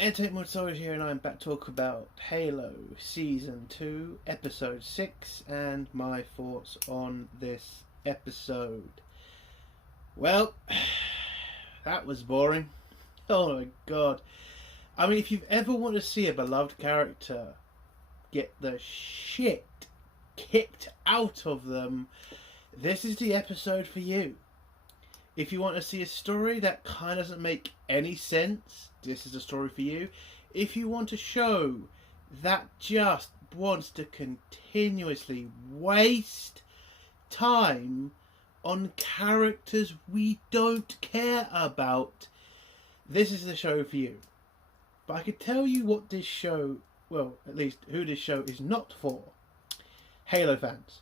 Entertainment Soldier here, and I'm back to talk about Halo Season 2, Episode 6, and my thoughts on this episode. Well, that was boring. Oh my god. I mean, if you've ever wanted to see a beloved character get the shit kicked out of them, this is the episode for you. If you want to see a story that kind of doesn't make any sense, this is a story for you. If you want a show that just wants to continuously waste time on characters we don't care about, this is the show for you. But I could tell you what this show, well, at least who this show is not for. Halo fans.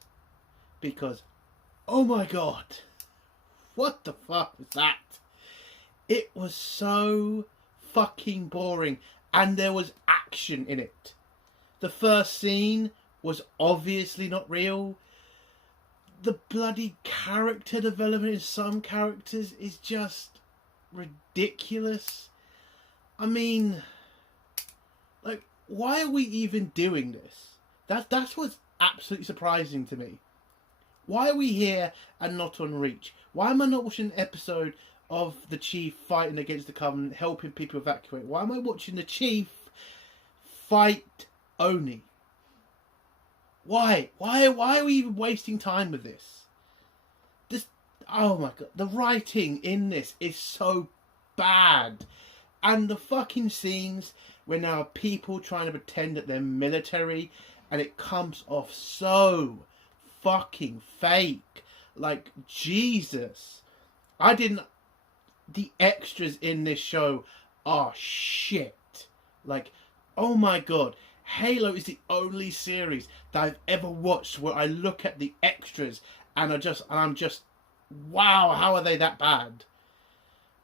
Because, oh my god, what the fuck was that? It was so fucking boring, and there was action in it. The first scene was obviously not real. The bloody character development in some characters is just ridiculous. I mean, like, why are we even doing this? That's what's absolutely surprising to me. Why are we here and not on Reach? Why am I not watching an episode of the Chief fighting against the Covenant, helping people evacuate? Why am I watching the Chief fight Oni? Why? Why are we even wasting time with this? Oh my god, the writing in this is so bad. And the fucking scenes where now people trying to pretend that they're military, and it comes off so fucking fake. Like, Jesus. The extras in this show are shit. Like, oh my god. Halo is the only series that I've ever watched where I look at the extras and I'm just, wow, how are they that bad?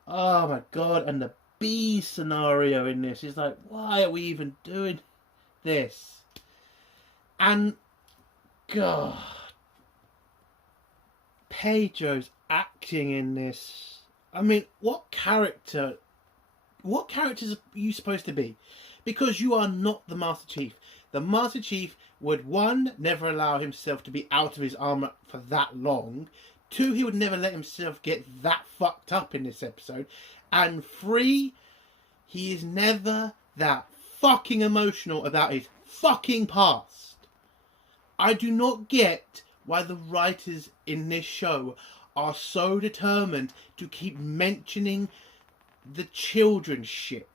Oh my god. And the B scenario in this is like, why are we even doing this? And, god, Pedro's acting in this. I mean, what characters are you supposed to be? Because you are not the Master Chief. The Master Chief would, one, never allow himself to be out of his armor for that long. Two, he would never let himself get that fucked up in this episode. And three, he is never that fucking emotional about his fucking past. I do not get why the writers in this show are so determined to keep mentioning the children's shit.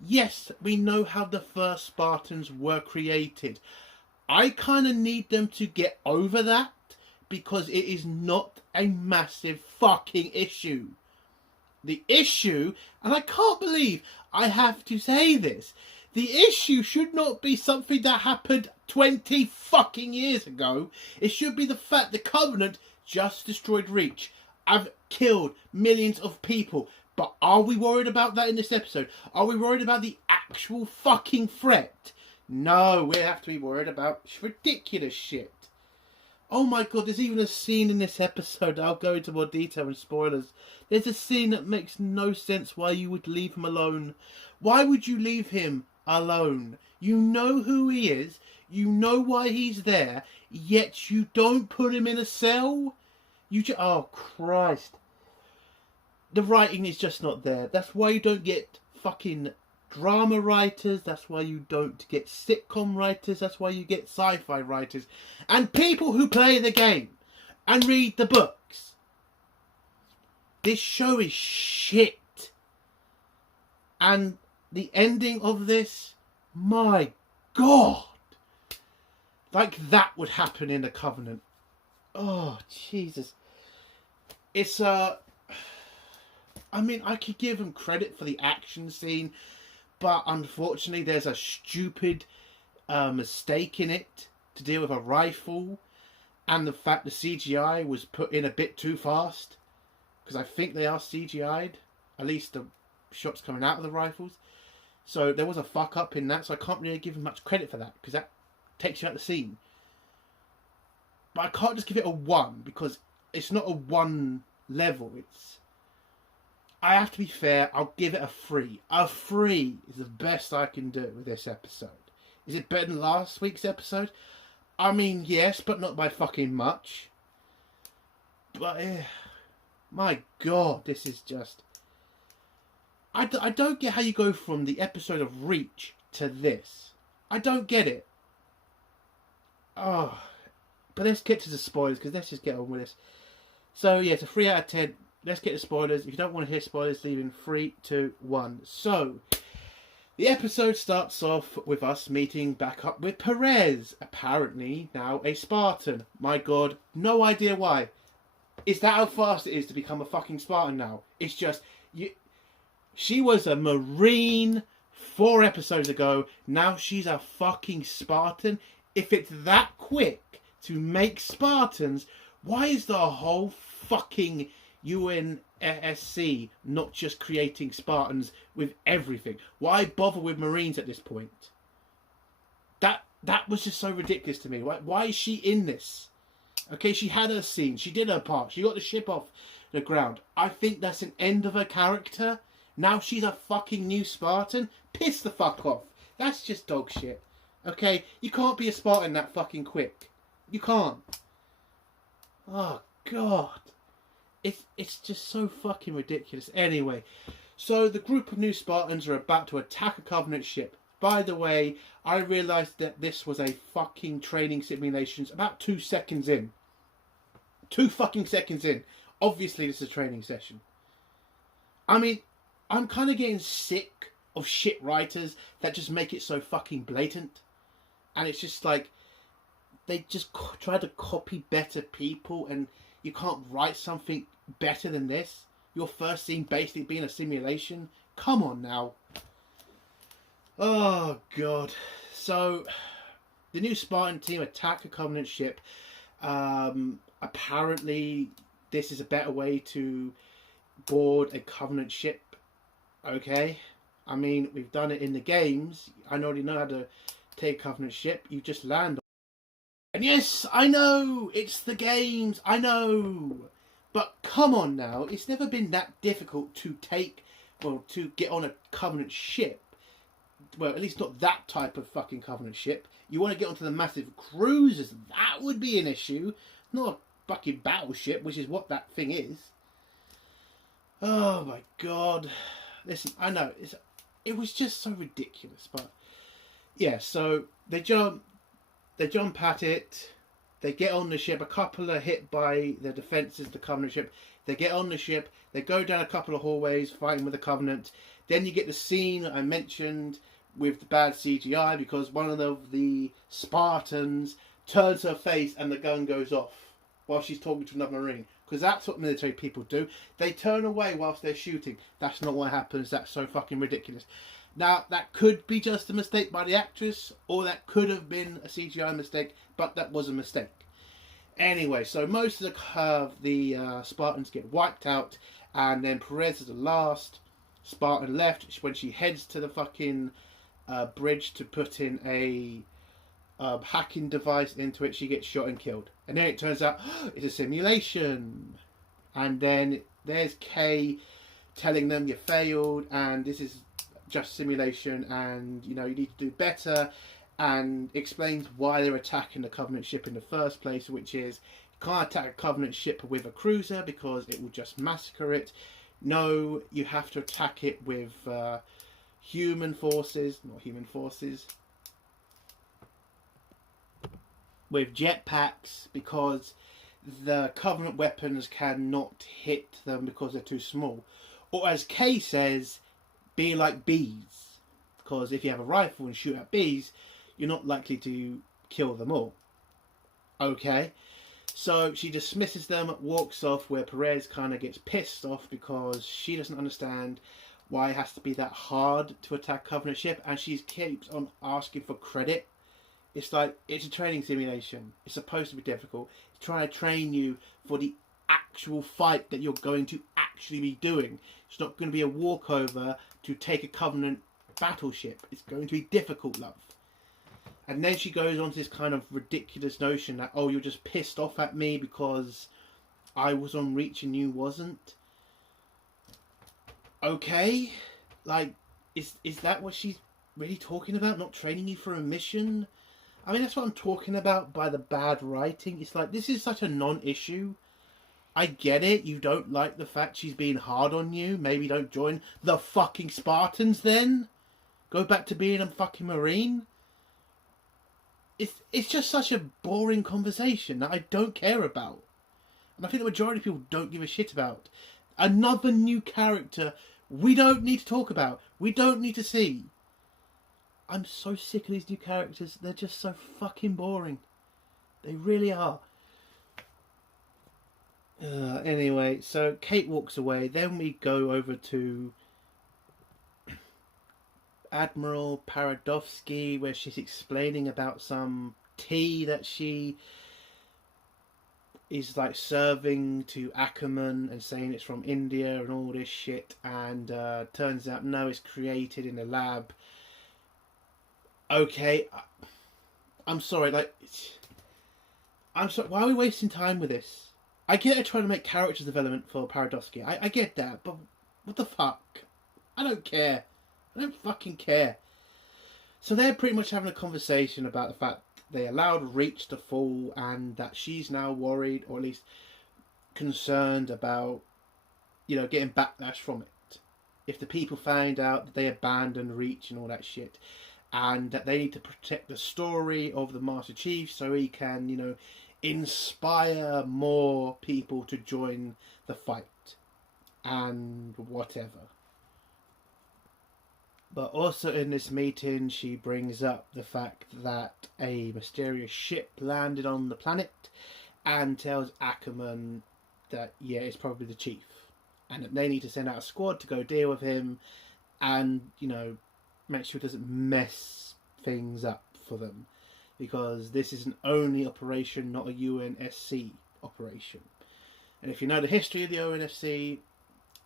Yes, we know how the first Spartans were created. I kind of need them to get over that, because it is not a massive fucking issue. The issue, and I can't believe I have to say this, the issue should not be something that happened 20 fucking years ago. It should be the fact the Covenant just destroyed Reach. I've killed millions of people. But are we worried about that in this episode? Are we worried about the actual fucking threat? No, we have to be worried about ridiculous shit. Oh my god, there's even a scene in this episode. I'll go into more detail and spoilers. There's a scene that makes no sense why you would leave him alone. Why would you leave him alone? You know who he is. You know why he's there. Yet you don't put him in a cell. Oh, Christ. The writing is just not there. That's why you don't get fucking drama writers. That's why you don't get sitcom writers. That's why you get sci-fi writers. And people who play the game and read the books. This show is shit. And the ending of this, my god. Like that would happen in the Covenant. Oh, Jesus. It's I mean, I could give them credit for the action scene, but unfortunately there's a stupid mistake in it to deal with a rifle, and the fact the CGI was put in a bit too fast, because I think they are CGI'd, at least the shots coming out of the rifles. So there was a fuck up in that, so I can't really give them much credit for that, because that takes you out of the scene. But I can't just give it a 1, because it's not a 1 level, it's I have to be fair, I'll give it a 3. A 3 is the best I can do with this episode. Is it better than last week's episode? I mean, yes, but not by fucking much. But, my God, this is just... I don't get how you go from the episode of Reach to this. I don't get it. Oh, but let's get to the spoilers, because let's just get on with this. So, yeah, it's a 3 out of 10. Let's get the spoilers. If you don't want to hear spoilers, leave in 3, 2, 1. So, the episode starts off with us meeting back up with Perez, apparently now a Spartan. My God, no idea why. Is that how fast it is to become a fucking Spartan now? It's just... She was a Marine 4 episodes ago. Now she's a fucking Spartan. If it's that quick to make Spartans, why is the whole fucking UNSC not just creating Spartans with everything? Why bother with Marines at this point? That was just so ridiculous to me. Why is she in this? Okay, she had her scene. She did her part. She got the ship off the ground. I think that's an end of her character. Now she's a fucking new Spartan. Piss the fuck off. That's just dog shit. Okay? You can't be a Spartan that fucking quick. You can't. Oh, God. It's just so fucking ridiculous. Anyway, so the group of new Spartans are about to attack a Covenant ship. By the way, I realised that this was a fucking training simulation about 2 seconds in. 2 fucking seconds in. Obviously, this is a training session. I mean, I'm kind of getting sick of shit writers that just make it so fucking blatant. And it's just like, they just try to copy better people, and you can't write something better than this. Your first scene basically being a simulation. Come on now. Oh, God. So, the new Spartan team attack a Covenant ship. Apparently, this is a better way to board a Covenant ship. Okay? I mean, we've done it in the games. I already know how to take a Covenant ship. You just land on. And yes, I know, it's the games. I know. But come on now. It's never been that difficult to to get on a Covenant ship. Well, at least not that type of fucking Covenant ship. You want to get onto the massive cruisers, that would be an issue. Not a fucking battleship, which is what that thing is. Oh my God. Listen, I know, it was just so ridiculous, but... Yeah, so they jump at it, they get on the ship, a couple are hit by the defences of the Covenant ship, they get on the ship, they go down a couple of hallways fighting with the Covenant, then you get the scene I mentioned with the bad CGI, because one of the Spartans turns her face and the gun goes off while she's talking to another Marine. Because that's what military people do. They turn away whilst they're shooting. That's not what happens. That's so fucking ridiculous. Now, that could be just a mistake by the actress, or that could have been a CGI mistake, but that was a mistake. Anyway, so most of the Spartans get wiped out, and then Perez is the last Spartan left. When she heads to the fucking bridge to put in a hacking device into it, she gets shot and killed. And then it turns out it's a simulation. And then there's Kay telling them you failed and this is just simulation and you need to do better, and explains why they're attacking the Covenant ship in the first place, which is you can't attack a Covenant ship with a cruiser because it will just massacre it. No, you have to attack it with human forces, not human forces, with jetpacks, because the Covenant weapons cannot hit them because they're too small. Or as Kay says, be like bees. Because if you have a rifle and shoot at bees, you're not likely to kill them all. Okay? So she dismisses them, walks off, where Perez kind of gets pissed off because she doesn't understand why it has to be that hard to attack Covenant ship, and she keeps on asking for credit. It's like, it's a training simulation. It's supposed to be difficult. It's trying to train you for the actual fight that you're going to actually be doing. It's not going to be a walkover to take a Covenant battleship. It's going to be difficult, love. And then she goes on to this kind of ridiculous notion that, oh, you're just pissed off at me because I was on Reach and you wasn't. Okay, like, is that what she's really talking about? Not training you for a mission? I mean, that's what I'm talking about by the bad writing. It's like, this is such a non-issue. I get it. You don't like the fact she's being hard on you. Maybe don't join the fucking Spartans then. Go back to being a fucking Marine. It's just such a boring conversation that I don't care about. And I think the majority of people don't give a shit about. Another new character we don't need to talk about. We don't need to see. I'm so sick of these new characters. They're just so fucking boring. They really are. Anyway, so Kate walks away. Then we go over to Admiral Paradovsky, where she's explaining about some tea that she is like serving to Ackerman and saying it's from India and all this shit. And turns out, no, it's created in a lab. Okay, I'm sorry. Like, I'm sorry. Why are we wasting time with this? I get it trying to make character development for Paradovsky. I get that, but what the fuck? I don't care. I don't fucking care. So they're pretty much having a conversation about the fact they allowed Reach to fall and that she's now worried, or at least concerned about, getting backlash from it. If the people find out that they abandoned Reach and all that shit, and that they need to protect the story of the Master Chief so he can, inspire more people to join the fight and whatever. But also in this meeting, she brings up the fact that a mysterious ship landed on the planet and tells Ackerman that, it's probably the Chief. And that they need to send out a squad to go deal with him and, make sure it doesn't mess things up for them. Because this is an only operation, not a UNSC operation. And if you know the history of the UNSC,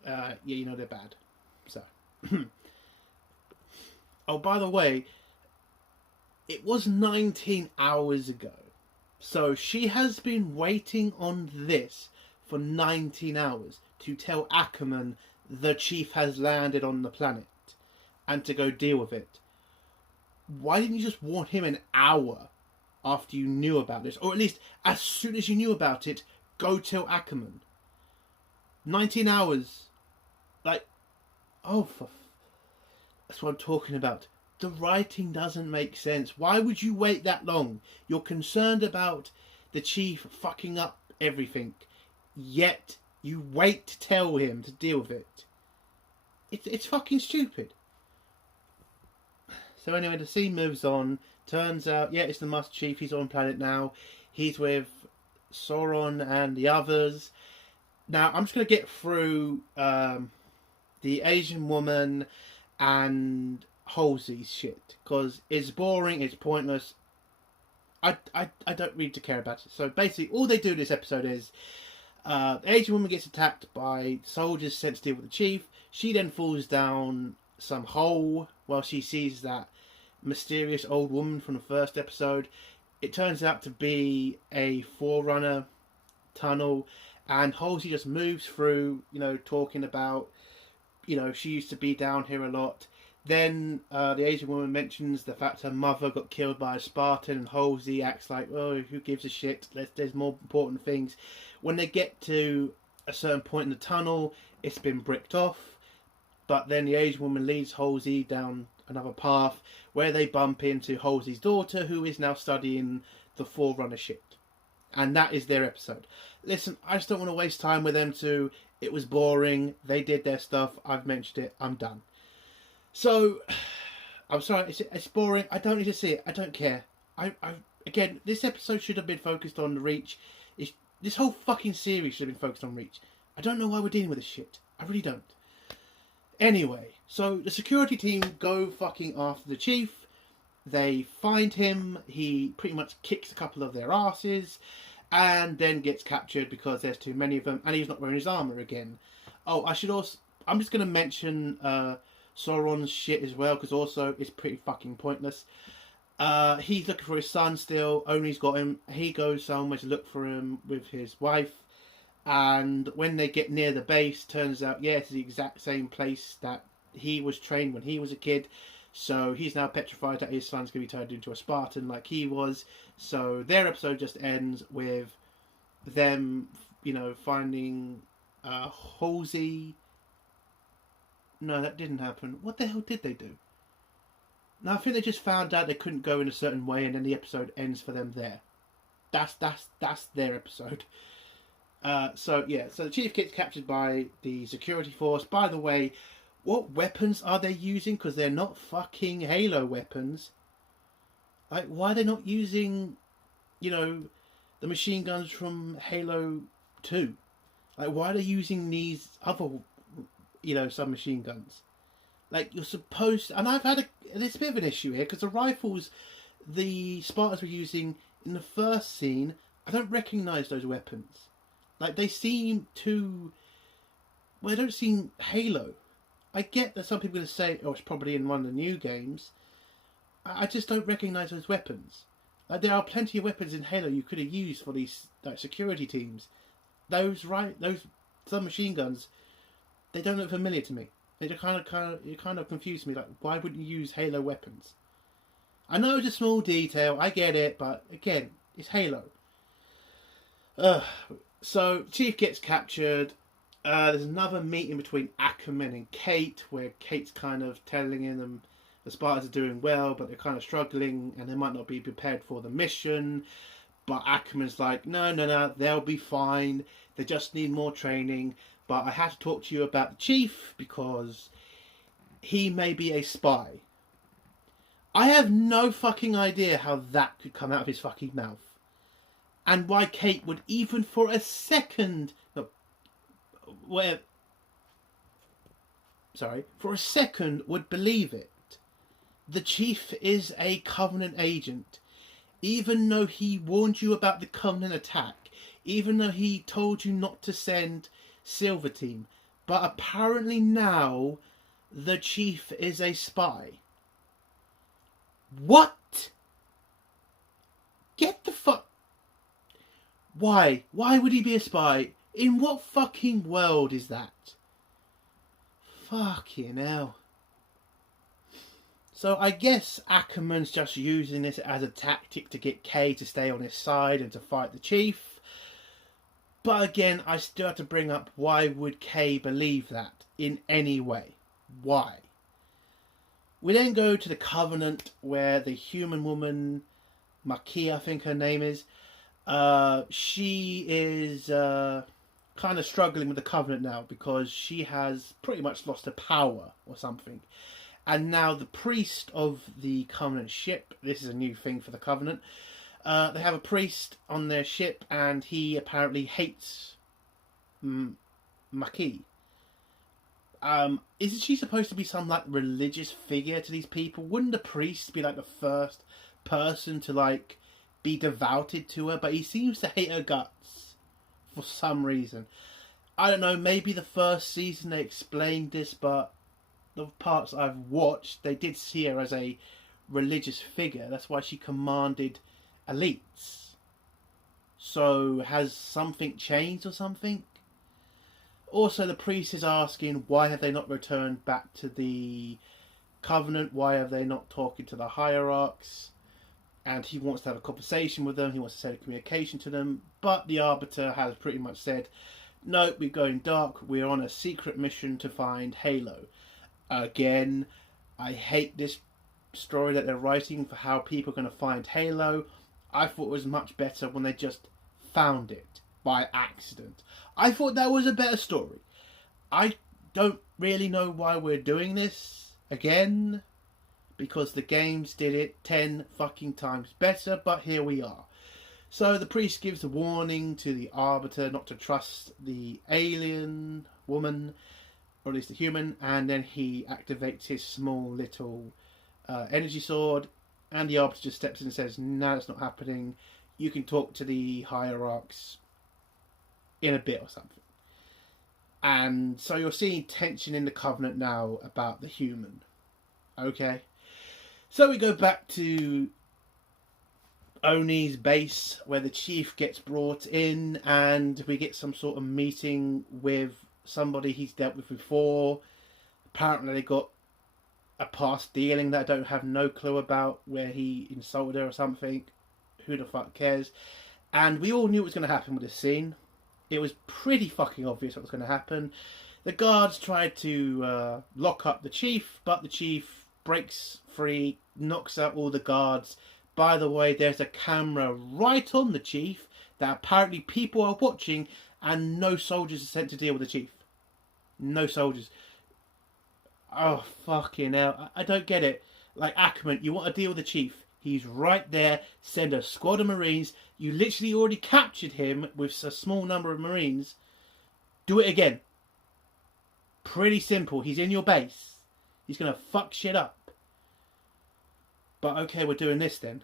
they're bad. So... Oh, by the way, it was 19 hours ago. So she has been waiting on this for 19 hours to tell Ackerman the Chief has landed on the planet and to go deal with it. Why didn't you just warn him an hour after you knew about this? Or at least as soon as you knew about it, go tell Ackerman. 19 hours. Like, that's what I'm talking about. The writing doesn't make sense. Why would you wait that long? You're concerned about the Chief fucking up everything, yet you wait to tell him to deal with it. It's fucking stupid. So anyway, the scene moves on. Turns out, it's the Master Chief. He's on planet now. He's with Sauron and the others. Now, I'm just going to get through the Asian woman and Halsey's shit, because it's boring, it's pointless. I don't really care about it. So basically, all they do in this episode is the Asian woman gets attacked by soldiers sent to deal with the Chief. She then falls down some hole while she sees that mysterious old woman from the first episode. It turns out to be a Forerunner tunnel, and Halsey just moves through, talking about, she used to be down here a lot. Then the Asian woman mentions the fact her mother got killed by a Spartan, and Halsey acts like, oh, who gives a shit? There's more important things. When they get to a certain point in the tunnel, it's been bricked off. But then the Asian woman leads Halsey down another path where they bump into Halsey's daughter, who is now studying the Forerunner shit. And that is their episode. Listen, I just don't want to waste time with them two. It was boring. They did their stuff. I've mentioned it. I'm done. So, I'm sorry. It's boring. I don't need to see it. I don't care. Again, this episode should have been focused on Reach. This whole fucking series should have been focused on Reach. I don't know why we're dealing with this shit. I really don't. Anyway, so the security team go fucking after the Chief. They find him. He pretty much kicks a couple of their asses and then gets captured because there's too many of them and he's not wearing his armor again. Oh, I'm just going to mention Sauron's shit as well, because also it's pretty fucking pointless. He's looking for his son still. Only's got him. He goes somewhere to look for him with his wife. And when they get near the base, turns out, yeah, it's the exact same place that he was trained when he was a kid. So he's now petrified that his son's going to be turned into a Spartan like he was. So their episode just ends with them, finding Halsey. No, that didn't happen. What the hell did they do? No, I think they just found out they couldn't go in a certain way, and then the episode ends for them there. That's their episode. So the chief gets captured by the security force. By the way, what weapons are they using? Because they're not fucking Halo weapons. Like, why are they not using, the machine guns from Halo 2? Like, why are they using these other, submachine guns? Like, you're supposed to, and I've had there's a bit of an issue here, because the rifles the Spartans were using in the first scene, I don't recognise those weapons. Like, they seem too, they don't seem Halo. I get that some people are going to say, oh, it's probably in one of the new games. I just don't recognise those weapons. Like, there are plenty of weapons in Halo you could have used for these security teams. Those submachine guns, they don't look familiar to me. They just kind of confuse me. Like, why wouldn't you use Halo weapons? I know it's a small detail, I get it, but again, it's Halo. So Chief gets captured. There's another meeting between Ackerman and Kate, where Kate's kind of telling him the Spartans are doing well, but they're kind of struggling, and they might not be prepared for the mission. But Ackerman's like, no, they'll be fine. They just need more training. But I have to talk to you about the Chief, because he may be a spy. I have no fucking idea how that could come out of his fucking mouth. And why Kate would even for a second... for a second would believe it. The Chief is a Covenant agent. Even though he warned you about the Covenant attack. Even though he told you not to send Silver Team. But apparently now, the Chief is a spy. What? Get the fuck... Why? Why would he be a spy? In what fucking world is that? Fucking hell. So I guess Ackerman's just using this as a tactic to get Kay to stay on his side and to fight the Chief. But again, I still have to bring up, why would Kay believe that in any way? Why? We then go to the Covenant, where the human woman, Maki, I think her name is, she is kind of struggling with the Covenant now, because she has pretty much lost her power or something. And now the priest of the Covenant ship, this is a new thing for the Covenant, they have a priest on their ship, and he apparently hates Maki. Isn't she supposed to be some religious figure to these people? Wouldn't the priest be the first person to be devoted to her? But he seems to hate her guts for some reason. I don't know, maybe the first season they explained this, but the parts I've watched, they did see her as a religious figure. That's why she commanded elites. So has something changed or something? Also, the priest is asking, why have they not returned back to the Covenant? Why are they not talking to the hierarchs? And he wants to have a conversation with them. He wants to send a communication to them. But the Arbiter has pretty much said, no, we're going dark. We're on a secret mission to find Halo. Again, I hate this story that they're writing for how people are going to find Halo. I thought it was much better when they just found it by accident. I thought that was a better story. I don't really know why we're doing this again, because the games did it 10 fucking times better, but here we are. So the priest gives a warning to the Arbiter not to trust the alien woman, or at least the human, and then he activates his small little energy sword, and the Arbiter just steps in and says, no, that's not happening. You can talk to the hierarchs in a bit or something. And so you're seeing tension in the Covenant now about the human. Okay? So we go back to Oni's base where the chief gets brought in and we get some sort of meeting with somebody he's dealt with before. Apparently they got a past dealing that I don't have no clue about, where he insulted her or something. Who the fuck cares? And we all knew what was going to happen with this scene. It was pretty fucking obvious what was going to happen. The guards tried to lock up the chief, but the chief breaks free, knocks out all the guards. By the way, there's a camera right on the chief that apparently people are watching, and no soldiers are sent to deal with the chief. No soldiers. Oh, fucking hell. I don't get it. Like, Ackerman, you want to deal with the chief. He's right there. Send a squad of Marines. You literally already captured him with a small number of Marines. Do it again. Pretty simple. He's in your base. He's going to fuck shit up. But okay, we're doing this then.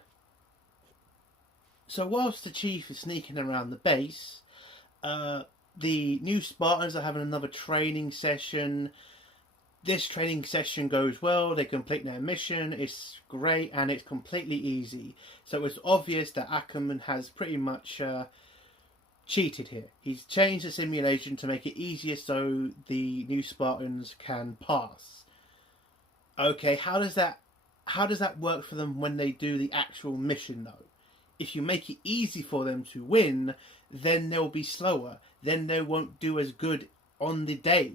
So whilst the chief is sneaking around the base, the new Spartans are having another training session. This training session goes well, they complete their mission, it's great, and it's completely easy. So it's obvious that Ackerman has pretty much cheated here. He's changed the simulation to make it easier so the new Spartans can pass. Okay, how does that work for them when they do the actual mission though? If you make it easy for them to win, then they'll be slower. Then they won't do as good on the day.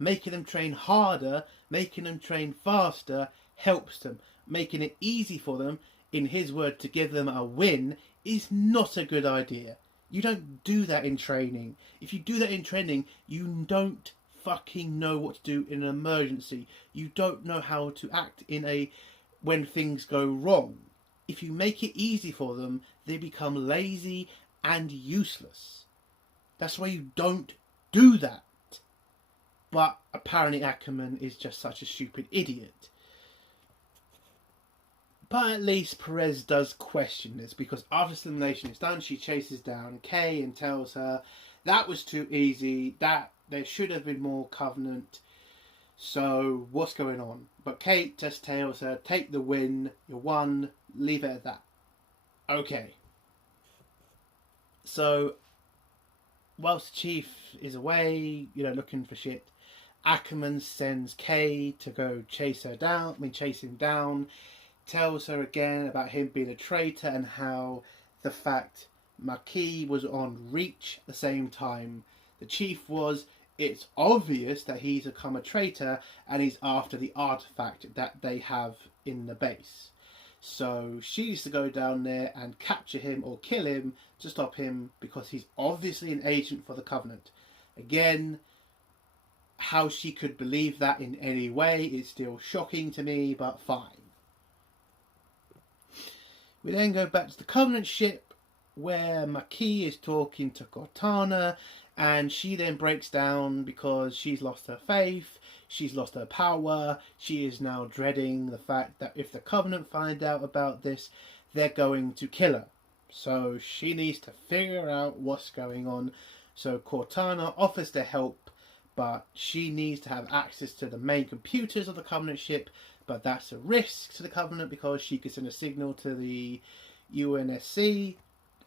Making them train harder, making them train faster helps them. Making it easy for them, in his word, to give them a win is not a good idea. You don't do that in training. If you do that in training, you don't fucking know what to do in an emergency. You don't know how to act when things go wrong. If you make it easy for them, they become lazy and useless. That's why you don't do that. But apparently Ackerman is just such a stupid idiot. But at least Perez does question this, because after simulation is done, she chases down Kay and tells her that was too easy, that there should have been more Covenant, so what's going on? But Kate just tells her, take the win, you won, leave it at that. Okay. So, whilst the chief is away, looking for shit, Ackerman sends Kay to go chase him down, tells her again about him being a traitor and how the fact Marquis was on Reach at the same time the chief was. It's obvious that he's become a traitor and he's after the artifact that they have in the base. So she needs to go down there and capture him or kill him to stop him, because he's obviously an agent for the Covenant. Again, how she could believe that in any way is still shocking to me, but fine. We then go back to the Covenant ship where Marquis is talking to Cortana, and she then breaks down because she's lost her faith, she's lost her power, she is now dreading the fact that if the Covenant find out about this, they're going to kill her. So she needs to figure out what's going on. So Cortana offers to help, but she needs to have access to the main computers of the Covenant ship, but that's a risk to the Covenant because she could send a signal to the UNSC,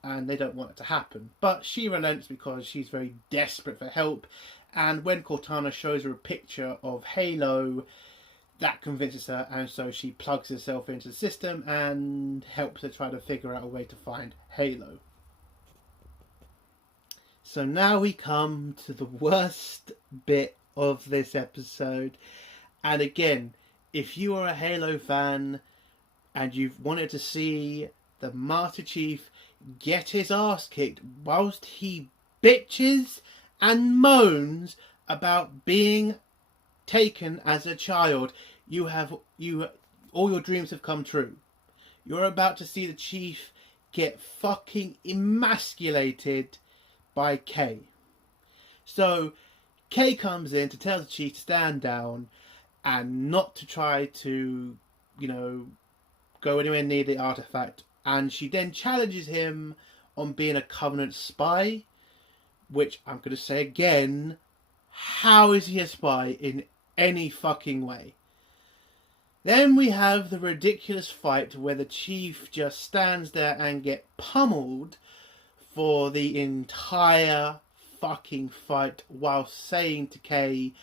and they don't want it to happen. But she relents because she's very desperate for help, and when Cortana shows her a picture of Halo, that convinces her, and so she plugs herself into the system and helps her try to figure out a way to find Halo. So now we come to the worst bit of this episode, and again, if you are a Halo fan and you've wanted to see the Master Chief get his ass kicked whilst he bitches and moans about being taken as a child, all your dreams have come true. You're about to see the Chief get fucking emasculated by Kay. So Kay comes in to tell the Chief to stand down and not to try to, go anywhere near the artifact. And she then challenges him on being a Covenant spy, which I'm going to say again, how is he a spy in any fucking way? Then we have the ridiculous fight where the chief just stands there and get pummeled for the entire fucking fight while saying to Kay,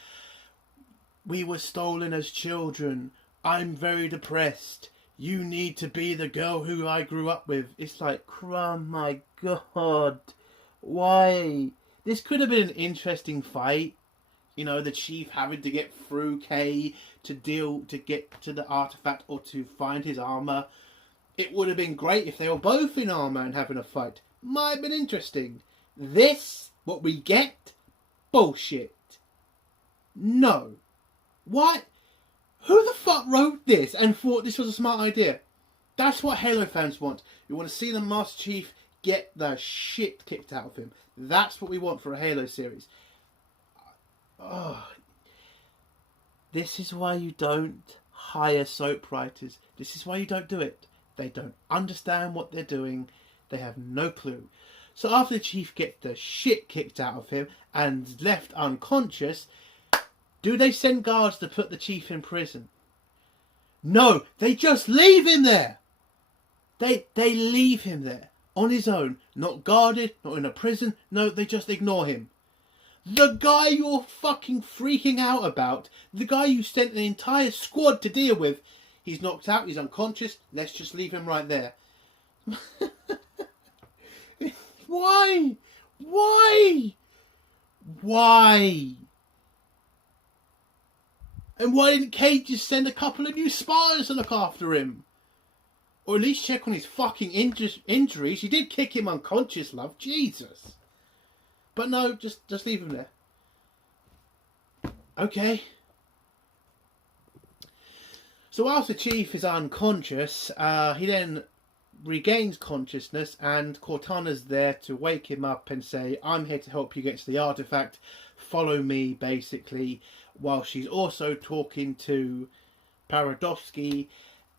"We were stolen as children. I'm very depressed. You need to be the girl who I grew up with." It's like, oh my god. Why? This could have been an interesting fight. You know, the chief having to get through Kay to get to the artifact or to find his armor. It would have been great if they were both in armor and having a fight. Might have been interesting. This, what we get? Bullshit. No. What? Who the fuck wrote this and thought this was a smart idea? That's what Halo fans want. We want to see the Master Chief get the shit kicked out of him. That's what we want for a Halo series. Oh, this is why you don't hire soap writers. This is why you don't do it. They don't understand what they're doing. They have no clue. So after the chief gets the shit kicked out of him and left unconscious, do they send guards to put the chief in prison? No, they just leave him there. They leave him there on his own, not guarded, not in a prison. No, they just ignore him. The guy you're fucking freaking out about, the guy you sent an entire squad to deal with, he's knocked out, he's unconscious, let's just leave him right there. Why? Why? Why? And why didn't Kate just send a couple of new Spartans to look after him? Or at least check on his fucking injuries. You did kick him unconscious, love. Jesus. But no, just leave him there. Okay. So whilst the chief is unconscious, he then regains consciousness, and Cortana's there to wake him up and say, "I'm here to help you get to the artifact. Follow me," basically, while she's also talking to Paradovsky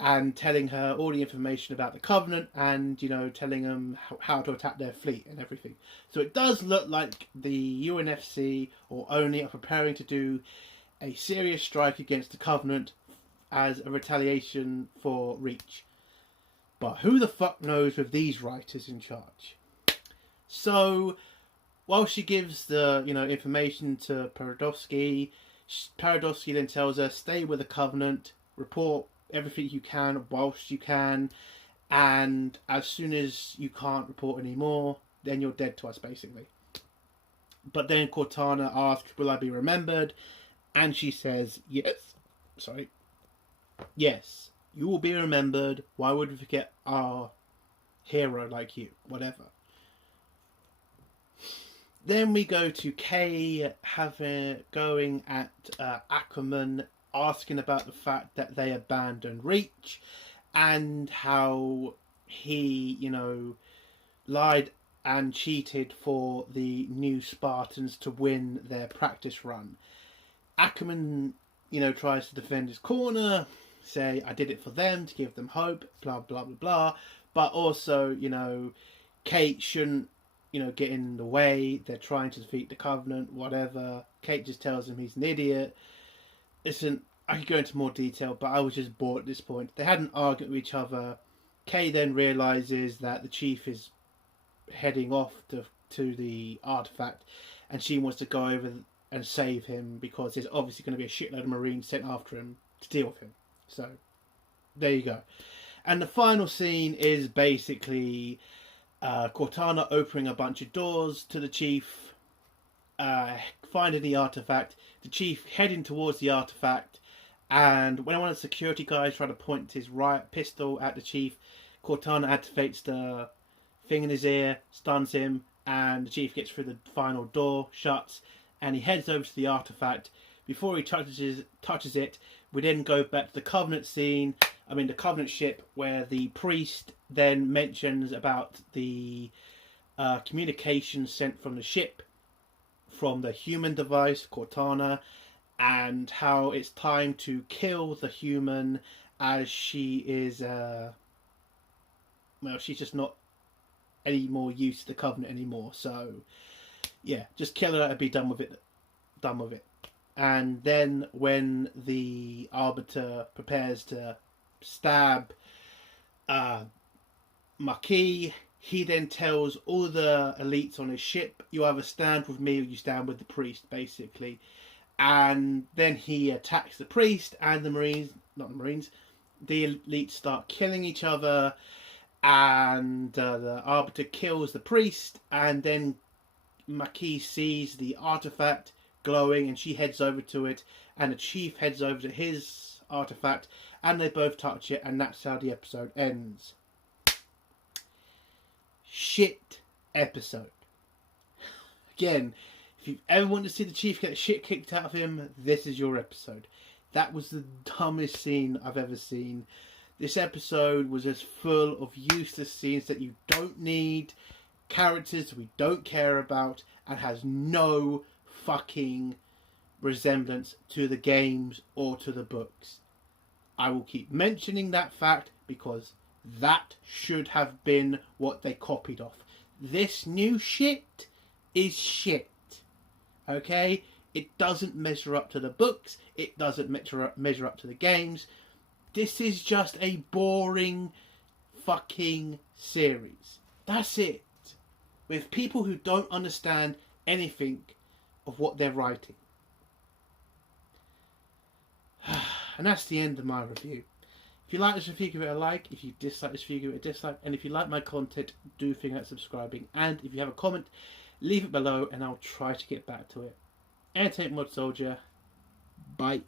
and telling her all the information about the Covenant and, you know, telling them how to attack their fleet and everything. So it does look like the UNFC or ONI are preparing to do a serious strike against the Covenant as a retaliation for Reach. But who the fuck knows with these writers in charge? So while she gives the, you know, information to Paradovsky then tells her, stay with the Covenant, report everything you can whilst you can, and as soon as you can't report anymore, then you're dead to us, basically. But then Cortana asks, will I be remembered? And she says, yes. Yes, you will be remembered. Why would we forget our hero like you? Whatever. Then we go to Kay going at Ackerman, asking about the fact that they abandoned Reach and how he, you know, lied and cheated for the new Spartans to win their practice run. Ackerman, you know, tries to defend his corner, say, I did it for them, to give them hope, blah, blah, blah, blah. But also, you know, Kate shouldn't, you know, get in the way. They're trying to defeat the Covenant, whatever. Kate just tells him he's an idiot. Listen, I could go into more detail, but I was just bored at this point. They had an argument with each other. Kay then realises that the chief is heading off to the artifact, and she wants to go over and save him because there's obviously going to be a shitload of Marines sent after him to deal with him. So, there you go. And the final scene is basically Cortana opening a bunch of doors to the chief, finding the artifact, the chief heading towards the artifact, and when one of the security guys tried to point his riot pistol at the chief, Cortana activates the thing in his ear, stuns him, and the chief gets through the final door, shuts, and he heads over to the artifact. Before he touches it, we then go back to the Covenant scene, the Covenant ship, where the priest then mentions about the communication sent from the ship, from the human device, Cortana, and how it's time to kill the human as she is, she's just not any more use to the Covenant anymore. So, yeah, just kill her and be done with it. And then when the Arbiter prepares to stab Marquis, he then tells all the elites on his ship, you either stand with me or you stand with the priest, basically. And then he attacks the priest, and the elites start killing each other, and the Arbiter kills the priest, and then Marquis sees the artifact glowing, and she heads over to it, and the chief heads over to his artifact, and they both touch it, and that's how the episode ends. Shit episode. Again, if you ever want to see the chief get shit kicked out of him, this is your episode. That was the dumbest scene I've ever seen. This episode was just full of useless scenes that you don't need, characters we don't care about, and has no fucking resemblance to the games or to the books. I will keep mentioning that fact because that should have been what they copied off. This new shit is shit. Okay? It doesn't measure up to the books. It doesn't measure up to the games. This is just a boring fucking series. That's it. With people who don't understand anything of what they're writing. And that's the end of my review. If you like this review, give it a like. If you dislike this review, give it a dislike. And if you like my content, do think about subscribing. And if you have a comment, leave it below and I'll try to get back to it. Entertainment Mod Soldier. Bye.